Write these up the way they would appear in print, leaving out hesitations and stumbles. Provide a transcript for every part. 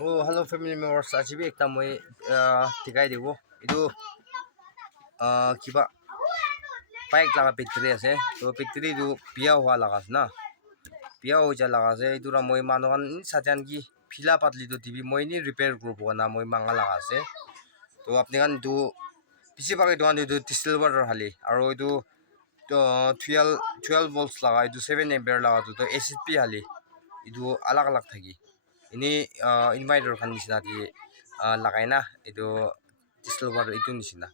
Oh, hello family members. Actually, ekta moi tikai dibo. Itu kiba bike laga battery ase. To battery tu pia hua laga ase na. Pia hoja laga ase. Itu ra moi manukan sajan ki phila patli tu TV moi ni repair group na moi manga laga ase. To apni kan tu pisi pakai doan itu silver hali. Aro itu 12 volts laga itu 7 ampere laga tu ACP hali. Itu alag alag thaki. Ini inverter kan nisna di lagai na itu silver itu nisna.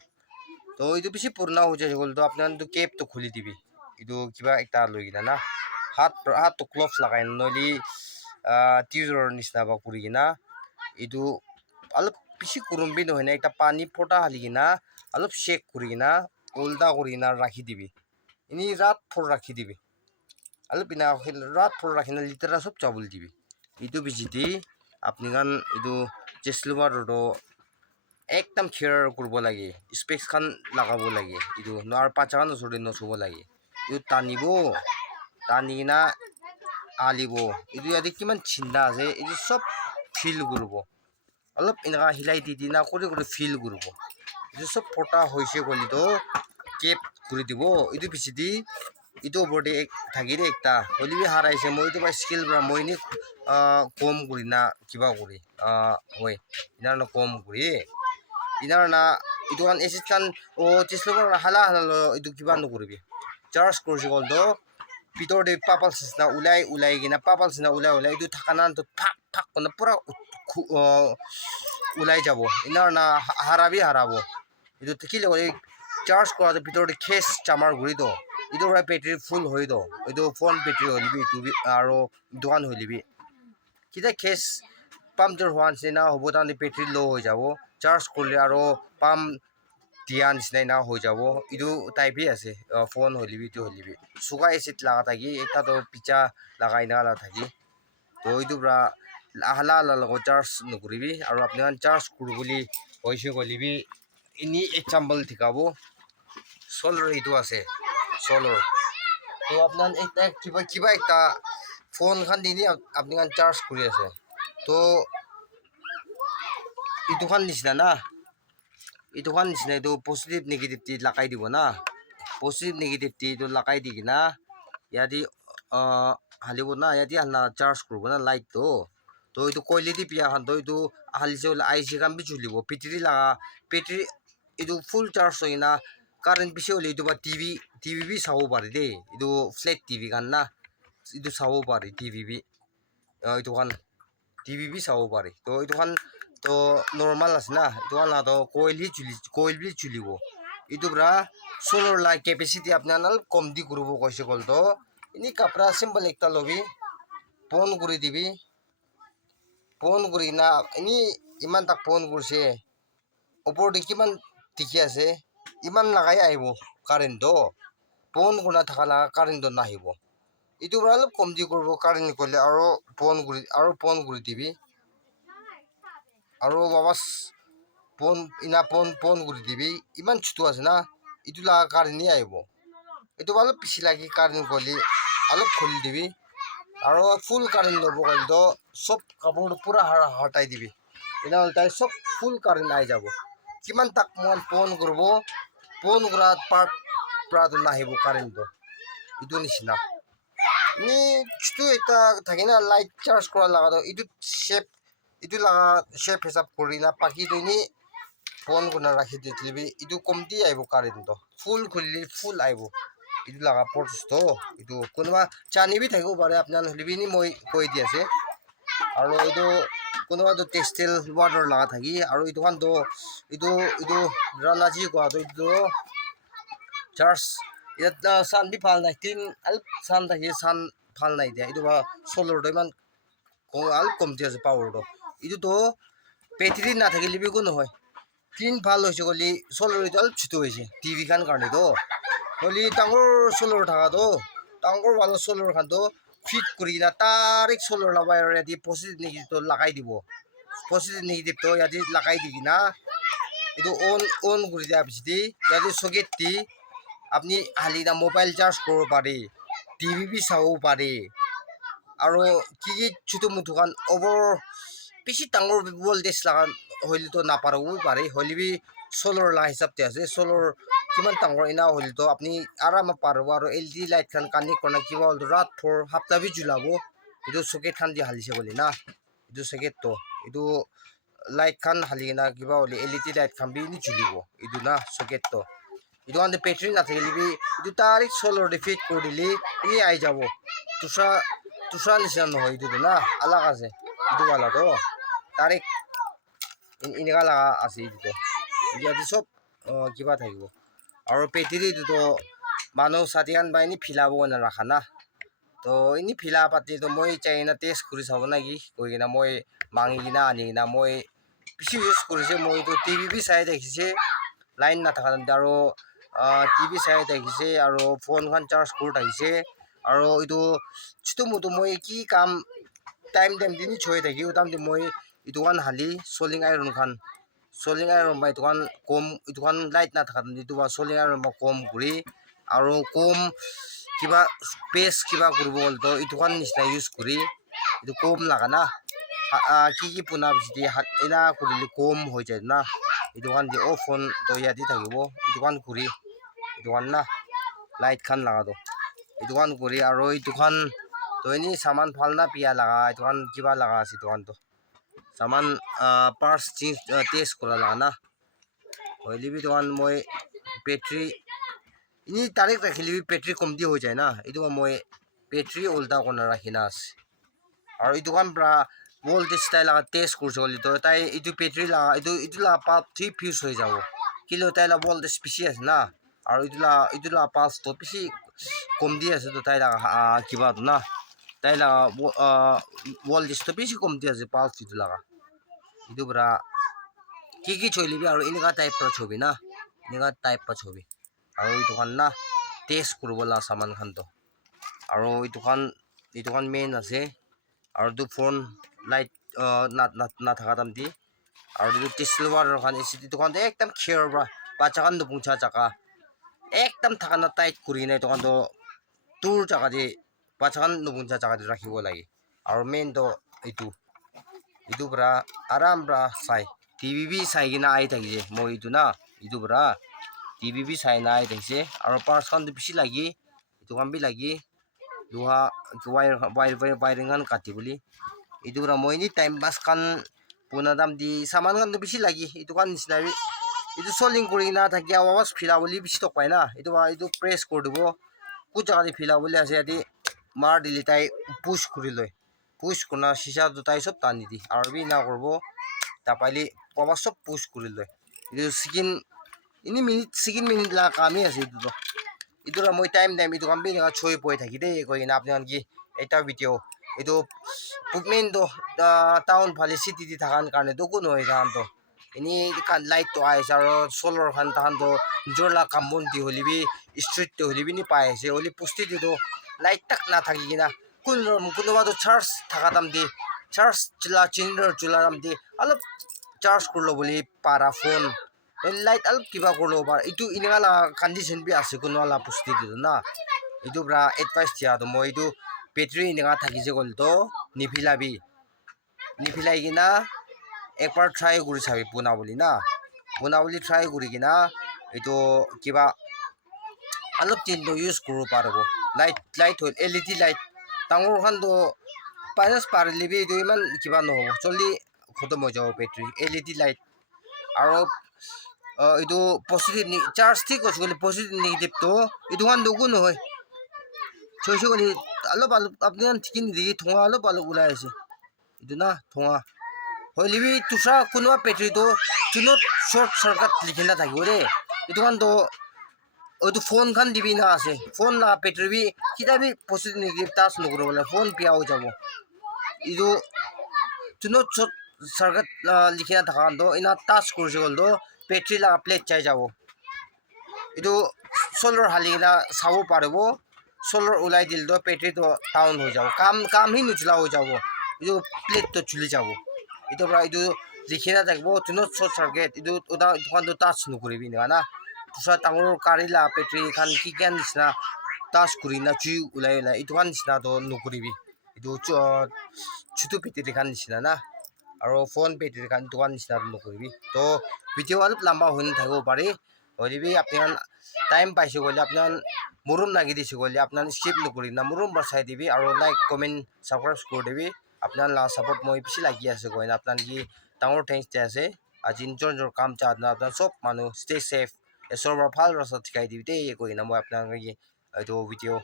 To itu bisi purna ho jai gol to apnan tu cap to khuli dibi. Itu kiba ekta loi gina na. Hat to gloves lagai noli teaser nisna ba puri gina. Itu alop bisi kurumbi no hena ekta pani pota hali gina alop shake kuri gina ulda kuri gina rakhi dibi. Ini rat for rakhi dibi. Alop ina rat for rakhina litera sob chabul dibi. Itu bijiti আপনি গান এইটো চেছলুবাৰ ৰো একদম care কৰিব লাগে specs খান লাগাব লাগে এইটো নাৰ পাচান ওচৰতে নচব লাগে এইটো টানিনা আলিব এইটো ইয়াতে কিমান চিন্তা আছে এইটো সব ফিল কৰিব অলপ এনেকা হিলাই দি দিনা কৰি ফিল কৰিব এইটো সব ফটা হৈছে গলিতো কেপ কৰি দিব এইটো পিছে দি itu body thagire ekta holibi haraise moi to skill bra moi ni kom kuri na kiba kuri hoi inar na kom kuri inar na itu kan esit kan o chislo hala hala itu kiba no kuribi charge kursi gol do pitor de papals na ulai gina papals na ulai itu thakana to phak kona pura ulai jabo inar na harabo itu tikile charge kora de pitor de case chamar guri do itu right battery full hoi do itu phone battery holibi tu aro dukan holibi kita case puncture hoan se na hobo tan battery low hoi jabo charge korle aro pump dian sinai na hoi jabo itu type hi ase phone holibi tu holibi suga acid laga thaki ekta to picha lagai na la thaki to itu bra hala lago charge nukuribi aro apni kan charge kurubuli hoise golibi ini example thikabo solar itu ase solar তো আপনার একটা কিবা একটা phone খান দিনি আপনি খান charge করে আছে তো ইটুখান নিচিনা না ইটুখান নিচিনা এইটো পজিটিভ নেগেটিভটি লাগাই দিব না পজিটিভ নেগেটিভটি এইটো লাগাই দি কিনা ইয়াদি হালিব না ইয়াদি হালনা চার্জ করব না লাইটটো তো এইটো কইলেদি পিয়া খান তো এইটো হালিছে আইসি খান বি জ্বলিব বেটারি লাগা বেটারি এইটো ফুল চার্জ হয় না কারেন্ট বেশি হলে এইটো বা টিভি বি চাব পাৰি দেই এইটো ফ্লেট টিভি খান না এইটো চাব পাৰি টিভি বি এইটো খান টিভি বি চাব পাৰি তো এইটো খান তো নৰ্মাল আছে না এইটো খান তো কইল বি চলিব এইটো পৰা সোলার লাইট ক্যাপাসিটি আপনার কম দি করব কইছে কল তো ইনি কাপড়া সিম্পল একটা লবি ফোন করে দিবি ফোন করি না ইনি ইমান তাক ফোন করছে ওপর দি কিমান দেখি আছে ইমান লাগাই আহিব কারেন্টটো ফোন কোনা থাকা লাগা কারেন্টটো নাহিব এইটো পৰা অলপ কম দি কৰিব কাৰেন্ট কৰিলে আৰু ফোন কৰি দিবি আৰু বাবাস ফোন কৰি দিবি ইমান ছোট আছে না এইটো লাগা কাৰেন্ট আহিব এইটো অলপ পিছি লাগি কাৰেন্ট কৰিলে অলপ খুলি দিবি আৰু ফুল কাৰেন্ট ল'ব গ'লেতো সব কাপোৰ পুৰা হটাই দিবি এনেহ'লে তাই সব ফুল কাৰেন্ট আহি যাব কিমান তাক মই ফোন কৰিব ফোন কৰাত প্ৰাটো নাহিব কারেন্টটো এইটো নিচিনা নি ছোট এটা থাকে না লাইট চার্জ করা লাগা এইটো শেপ এইটো লাগা শেপ হিসাব কৰি না পাখিটো নি ফোন কোনা ৰাখি দিবি এইটো কমতি আহিব কাৰেন্টটো ফুল খুলিলে ফুল আহিব এইটো লাগা পৰ্চটো এইটো কোনোবা চানিবি থাকিব পাৰে আপোনাৰ হলিবি নি মই কৈ দি আছে আৰু এইটো কোনোবাটো টেক্সটাইল ৱাটাৰ লাগা থাকি আৰু এইটো খান তো এইটো ৰানাজি কোৱাটো এইটো চার্জ এটা সান বি ভাল নাই তিন আল সান থাকে সান ভাল নাই দিয়া এইটো সোলারটো ইমান আল কমতি আছে পাওয়ারটো এইটো তো বেটারি না থাকিলে বিকো নহয় তিন ভাল হৈছে গলি সোলার এটা আল ছোট হয়েছে টিভি খান কারণে তো গলি ডাঙর সোলার থাকা তো ডাঙর ভালো সোলার খান তো ফিট করি না ডাইরেক্ট সোলার লাগাই ইয়াদি পজিটিভ নেগেটিভ লাগাই দিব পজিটিভ নেগেটিভ তো ইয়াদি লাগাই দি কিনা এইটো অন করে দেওয়ার পিছতে ইয়াদি সকেট দি আপনি হালিনা মোবাইল চার্জ করব পারে টিভি বি চাব পারে আৰু কি ছোট মুটো খান ওভাৰ বেছি ডাঙৰ ভল্টেজ লগা হ'লেতো নাপাৰিব পাৰে হ'লেবি solar la hisab te ase solar kiman tangor ina holito apni arama parbo aro LED light khan connect korna kiba hol rat phor hapta bi julabo idu socket khan di halise bole na idu socket to idu light khan halina kiba holi LED light khan bi ni julibo idu na socket to idu ande battery na thakili bi idu tarik solar de fit kodili ini ai jabo tusha nisan no idu na alag ase idu wala to tarik ini gala ase idu to ইয়াতে সব কিবা থাকিব আৰু পেটিৰিটো তো মানুহ সাতিয়ান বাইনি fill up না ৰাখা না তো ইনি ফিলা পাতি তো মই চাইনা টেষ্ট কৰি চাব নাকি কৈ কিনা মই মাঙি কিনা আনি কিনা মই বেছি ইউজ কৰিছে মই তো টিভি বি চাই দেখিছে লাইন নাথাকা আৰু টিভি চাই দেখিছে আৰু ফোনখন চাৰ্জ কৰি থাকিছে আৰু এইটো ছোটো মোটো মই কি কাম টাইম দিন ছয় থাকি তাম মই এইটো কান হালি চলিং আইৰন খান soling iron by tuan kom tuan light na thakan itu ba soling iron ba kom guri aro kom kiba space kiba kurbo to itu kan nisna use kuri itu kom lagana ki puna bisi hat ina kuri kom hoi jay na itu kan di off phone to yadi thakibo itu kan kuri itu kan na light khan laga do itu kan kuri aro itu kan to ini saman phalna pia laga itu kan kiba laga si itu kan to saman parts change test kora la na hoili bi tuan moi battery ini tarik rakhili bi battery komti ho jay na itu moi battery ulta kona rakhina ase aru itu kan pra voltage style la test kurse holi to tai itu battery la itu la pulp thi fuse hoi jabo kilo tai la voltage bisi ase na aru itu la pulse to bisi komti ase to tai la kiba to na tai la voltage to bisi komti ase pulse itu la itu bra ki choili bi aru inga type pra chobi na inga type pa chobi aru itu kan na test kurbo la saman khan to aru itu kan main ase aru tu phone light na thaka tam di aru tu silver khan isi tu kan ekdam clear bra bacha kan du pungcha chaka ekdam thaka na tight kuri na itu kan to tur chaka di bacha kan du pungcha chaka di rakhibo lagi aru main to itu bra aram bra sai TV bi sai gina ai thakije moi itu na itu bra TV bi sai na ai thakise aro parts khan bisi lagi itu kan bi lagi duha wiring kan kati boli itu bra moi ni time pass kan puna dam di saman kan bisi lagi itu kan nisnari itu soling kuri na thaki awas phila boli bisi tok pai na itu press kor dibo ku jaga di phila boli ase adi mar dili tai push kuri loi push kuna shisha dutai sob tani di arbi na korbo tapali papa sob push kuri loi itu second minute la kami ase itu ra moi time itu kan bi nga choi poi thaki de koi na apni ki eta video itu pugmen do town phali city di thakan karne do kun hoi ran to ini kan light to ai aro solar khan tan do jorla kambon di holibi street to holibi ni pai ase holi pusti di do light tak na thaki gina kunwa to charge thaka tam di charge chula ram di alop charge kurlo boli para phone light alop kiba kurlo bar itu inala condition bi ase kunwa la pusti di na itu bra advice dia to moi itu battery inga thaki je gol to nifilai gina ekbar try kuri sabi puna boli try kuri gina itu kiba alop tin do use kuru parbo light hol LED light tangor khan do minus parli bi do iman kiba no choli khotom ho jabo battery LED light aro itu positive ni charge thik ho choli positive negative to itu han do gun hoy choiso ni alop apni an thikin di thonga alop ulai ase itu na thonga hoilibi tusha kunwa battery to tunot short circuit likhina thakibo re itu kan to itu phone khan dibi na ase phone la battery bi kida bi positive negative touch nokro bola phone pia ho jabo itu tunot short circuit likhina thakan do ina touch kurje gol do battery la plate chai jabo itu solar halina sabo parbo solar ulai dil do battery to down ho jabo kam hi nuchla ho jabo itu plate to chuli jabo itu bra itu likhina thakbo tunot short circuit itu oda kan do touch nokribi na tusa tangor karila battery khan ki gan nisna touch kurina chui ulai itu kan nisna do nokribi itu chutu battery khan nisna na আৰু phone pay দোকান নিচিনা নকৰিবি তো video' অলপ লম্বা হৈ নাথাকিব পাৰি হ'লেবি আপোনাৰ টাইম পাইছে গ'লে আপোনাৰ মৰম লাগি দিছে গ'লে আপোনাৰ স্কিপ নকৰি না মৰম চাই দিবি আৰু লাইক কমেণ্ট ছাবস্ক্ৰাইব কৰি দিবি আপোনাৰ ছাপোৰ্ট মই বেছি লাগি আছে গৈ আপোনাৰ কি ডাঙৰ থেংকছ দি আছে আজি নিজৰ কাম চাত আপোনাৰ চব মানুহ ষ্টে ছেফ ঈশ্বৰৰ পৰা ভাল ৰাস্তাত শিকাই দিবি দেই কৈ না মই আপোনাক এইটো ভিডিঅ'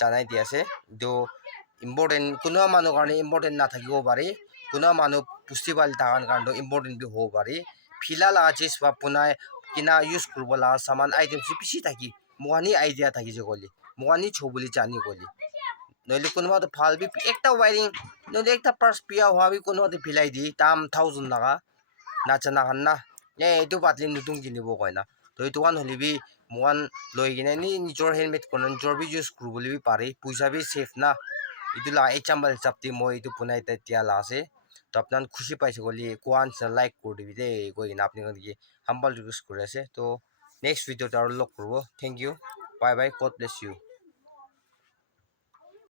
জানাই দি আছে এইটো ইম্পৰ্টেণ্ট কোনো মানুহৰ কাৰণে ইম্পৰ্টেণ্ট নাথাকিব পাৰে কোনো মানুহ পুষ্টিশালী থকাৰ কাৰণে ইম্পৰ্টেণ্ট হ'ব পাৰে ফিলা লগা চিজ বা পোনাই কিনা ইউজ কৰিব লগা সামান আইটেমছ বেছি থাকি মোহানি আইডিয়া থাকিছে গ'লে মোহানি ছ বুলি জানি গ'লে নহ'লে কোনোবাটো ভাল বি একটা ৱাইৰিং নহ'লে একটা পাৰ্চ পিয়া হোৱা বি কোনোবাটো ফিলাই দি দাম 1000 লগা নাজানা খান না এইটো পাতলি নতুন কিনিব কয় না তো এইটো কান হ'লে বি মোহান লৈ কিনে নিজৰ হেলমেট কৰি নিজৰ বি ইউজ কৰিবলৈ পাৰে পইচা বি ছেফ না এইটো লা এক্সাম্পল হিচাপ দি মই এইটো পোনাই তেতিয়া আছে তো আপোনাৰ খুশি পাইছে গ'লে কোৱান লাইক কৰি দিবি দেই কৈ কিনে আপুনি কি হাম্বল ৰিকুৱেষ্ট কৰি আছে তো নেক্সট ভিডিঅ'ত আৰু লগ কৰিব thank you bye bye God bless U